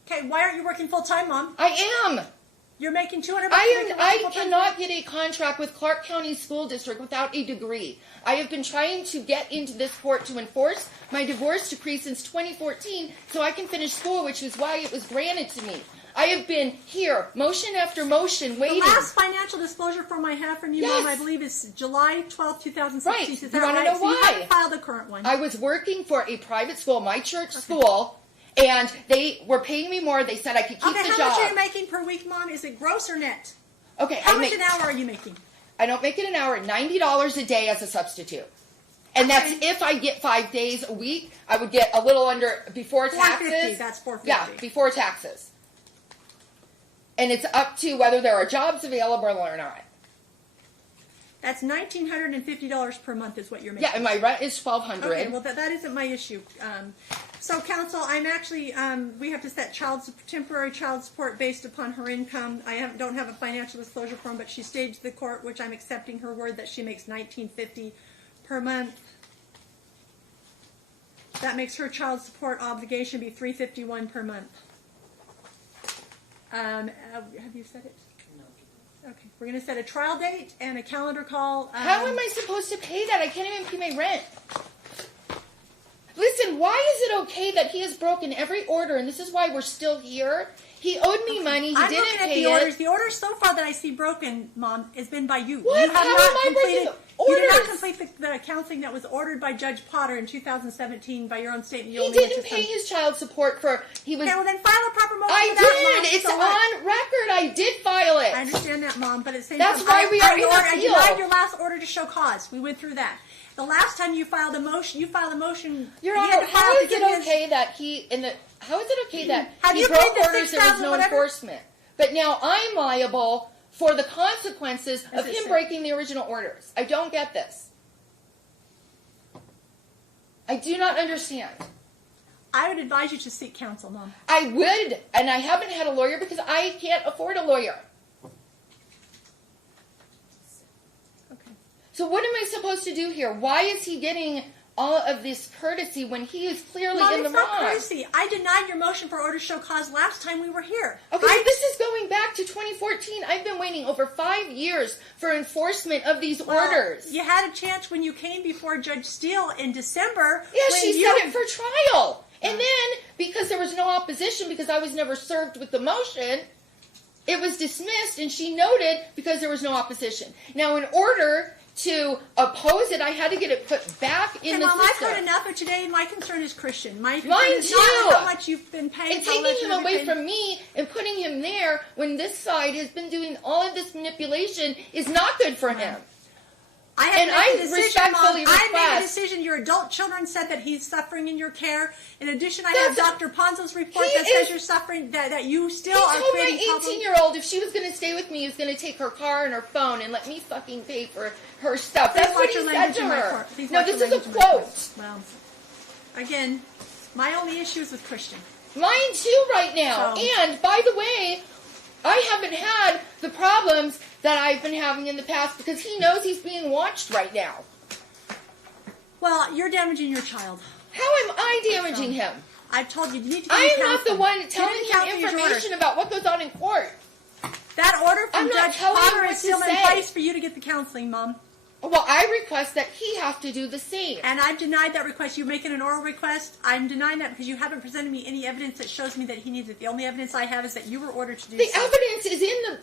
Okay, why aren't you working full-time, Mom? I am. You're making $200 I cannot get a contract with Clark County School District without a degree. I have been trying to get into this court to enforce my divorce decree since 2014 so I can finish school, which is why it was granted to me. I have been here, motion after motion, waiting. The last financial disclosure form I have from you, Mom, I believe is July 12, 2016. Right. Is that you want to know so why? You haven't filed the current one. I was working for a private school, my church school, and they were paying me more. They said I could keep the job. How much are you making per week, Mom? Is it gross or net? Okay. How much an hour are you making? I don't make it an hour. $90 a day as a substitute. And that's if I get 5 days a week. I would get a little under before taxes. $450. That's $450. Yeah, before taxes. And it's up to whether there are jobs available or not. That's $1,950 per month is what you're making. Yeah, and my rent is $1,200. Okay, well that isn't my issue. So, counsel, I'm actually we have to set temporary child support based upon her income. I don't have a financial disclosure form, but she staged to the court, which I'm accepting her word that she makes $1,950 per month. That makes her child support obligation be $351 per month. Have you set it? No. Okay. We're going to set a trial date and a calendar call. How am I supposed to pay that? I can't even pay my rent. Listen, why is it okay that he has broken every order, and this is why we're still here? He owed me money. He I'm didn't looking at pay the orders. it. The orders so far that I see broken, Mom, has been by you. What? You have How not am I breaking completed. the You did not orders? complete the counseling that was ordered by Judge Potter in 2017 by your own statement. You He only went didn't to pay some- his child support for. He was. Okay, well then file a proper motion I for that, Mom. did. It's So what? on record. I did file it. I understand that, Mom, but at the same That's time, why we are in I appeal. denied your last order to show cause. We went through that. The last time you filed a motion, Your he had Honor, to file how to is get it his- okay that how is it okay that Have he you broke paid the orders, there was $6,000 no whatever? enforcement, but now I'm liable for the consequences of it him say? breaking the original orders? I don't get this. I do not understand. I would advise you to seek counsel, Mom. I would, and I haven't had a lawyer because I can't afford a lawyer. Okay. So what am I supposed to do here? Why is he getting all of this courtesy when he is clearly Mom, in the it's not wrong? courtesy. I denied your motion for order to show cause last time we were here. Okay, but this is going back to 2014. I've been waiting over 5 years for enforcement of these orders. You had a chance when you came before Judge Steele in December. Yeah, when she you- set it for trial. And then, because there was no opposition, because I was never served with the motion, it was dismissed, and she noted because there was no opposition. Now, in order to oppose it, I had to get it put back in Okay, the Mom, I've system. heard enough of today. My concern is Christian. My concern Mine is too. not how much you've been paying. And how much taking him you've away been- from me and putting him there when this side has been doing all of this manipulation is not good for him. I have and to make I a decision, respectfully Mom. I made a request- decision. Your adult children said that he's suffering in your care. In addition, I That's- have Dr. Ponzo's report He that says is- you're suffering, that you He still are told my creating problems. 18-year-old if she was going to stay with me, he was going to take her car and her phone and let me fucking pay for her stuff. Please That's what watch he your said language to in my her. court. Please No, watch this your is a language in my court. quote. Well, again, my only issue is with Christian. Mine too right now. So- And, by the way, I haven't had the problems that I've been having in the past because he knows he's being watched right now. Well, you're damaging your child. How am I damaging him? I've told you, you need to. I get am not the counseling. one You telling need him counseling is your order. information about what goes on in court. That order from I'm not Judge telling Potter you is what to still in say. place for you to get the counseling, Mom. Well, I request that he have to do the same. And I've denied that request. You're making an oral request. I'm denying that because you haven't presented me any evidence that shows me that he needs it. The only evidence I have is that you were ordered to do The so. evidence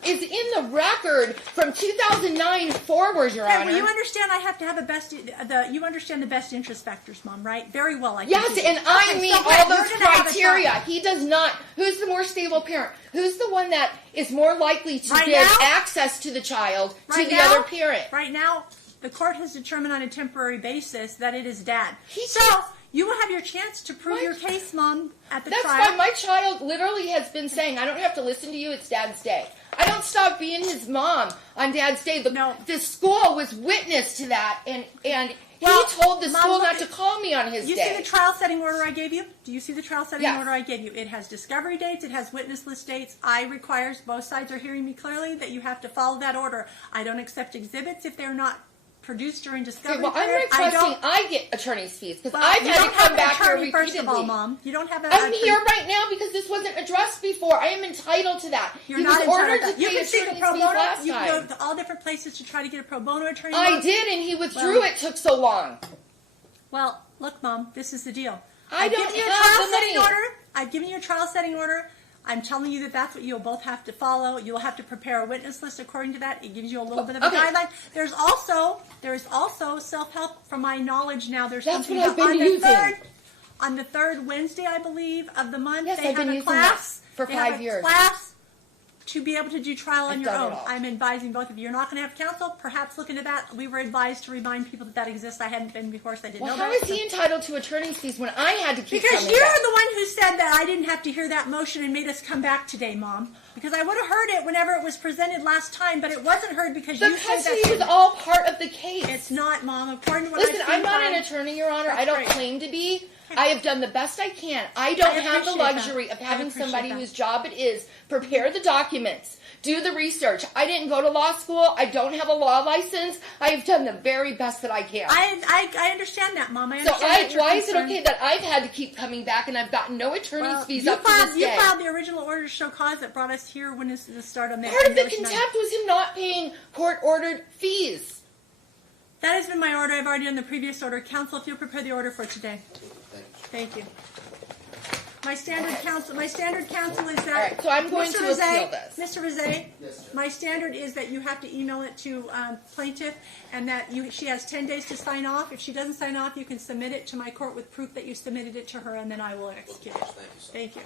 is in the record from 2009 forward, Your Okay, Honor. well, you understand I have to have you understand the best interest factors, Mom, right? Very well, I can Yes, do. and I Okay, meet so all what? those You're gonna have a criteria. trial. He does not. Who's the more stable parent? Who's the one that is more likely to Right give now? access to the child Right to the now- other parent? Right now, the court has determined on a temporary basis that it is Dad. He So just- you will have your chance to prove My- your case, Mom, at the That's trial. fine. My child literally has been saying, I don't have to listen to you, it's Dad's day. I don't stop being his mom on Dad's day. The school was witness to that, and Well, he told the Mom, school look not at- to call me on his You day. see the trial setting order I gave you? Do you see the trial setting Yes. order I gave you? It has discovery dates. It has witness list dates. I requires, both sides are hearing me clearly, that you have to follow that order. I don't accept exhibits if they're not produced during discovery Okay, well, I'm period. requesting I get attorney's fees because Well, I've you had don't to have come an back here attorney, repeatedly. first of all, Mom. You don't have an I'm here right now because this wasn't addressed before. I am entitled to that. You're he not was entitled ordered to that. to You pay can seek a attorney's pro fees bono. last You can go time. to all different places to try to get a pro bono attorney. I Mom. did, and he withdrew. It took so long. Well, look, Mom, this is the deal. I I've don't given you a have trial the setting money. order. I've given you a trial setting order. I'm telling you that that's what you'll both have to follow. You'll have to prepare a witness list according to that. It gives you a little bit of a Okay. guideline. There is also self-help from my knowledge now. There's That's something what I've been on the using. on the third Wednesday, I believe, of the month. Yes, they I've have been a using class that for they 5 have a years. Class to be able to do trial on I've your done it own. all. I'm advising both of you. You're not going to have counsel. Perhaps look into that. We were advised to remind people that that exists. I hadn't been before, so I didn't Well, know how that. is he entitled to attorney's fees when I had to keep Because coming you're back? the one who said that I didn't have to hear that motion and made us come back today, Mom. Because I would have heard it whenever it was presented last time, but it wasn't heard because The you said custody that. was all part of the case. It's not, Mom. According to what Listen, I've seen, I'm not Mom, an attorney, Your Honor. That's I don't great. claim to be. I have done the best I can. I don't have the appreciate that. luxury of I having appreciate somebody that. whose job it is prepare the documents, do the research. I didn't go to law school. I don't have a law license. I have done the very best that I can. I understand that, Mom. I So understand that you're why is it concerned. okay that I've had to keep coming back and I've gotten no attorney's Well, fees you up to this you day? filed the original order to show cause that brought us here. When is the start on that? Part of the motion? contempt was him not paying court-ordered fees. That has been my order. I've already done the previous order. Counsel, if you'll prepare the order for today. Thank you. Thank you. My standard counsel is that. All right, so I'm going Mr. to Rizet, appeal this. Mr. Rizet, Yes, Judge. my standard is that you have to email it to plaintiff, and that she has 10 days to sign off. If she doesn't sign off, you can submit it to my court with proof that you submitted it to her, and then I will execute it. Thank you, sir. Thank you.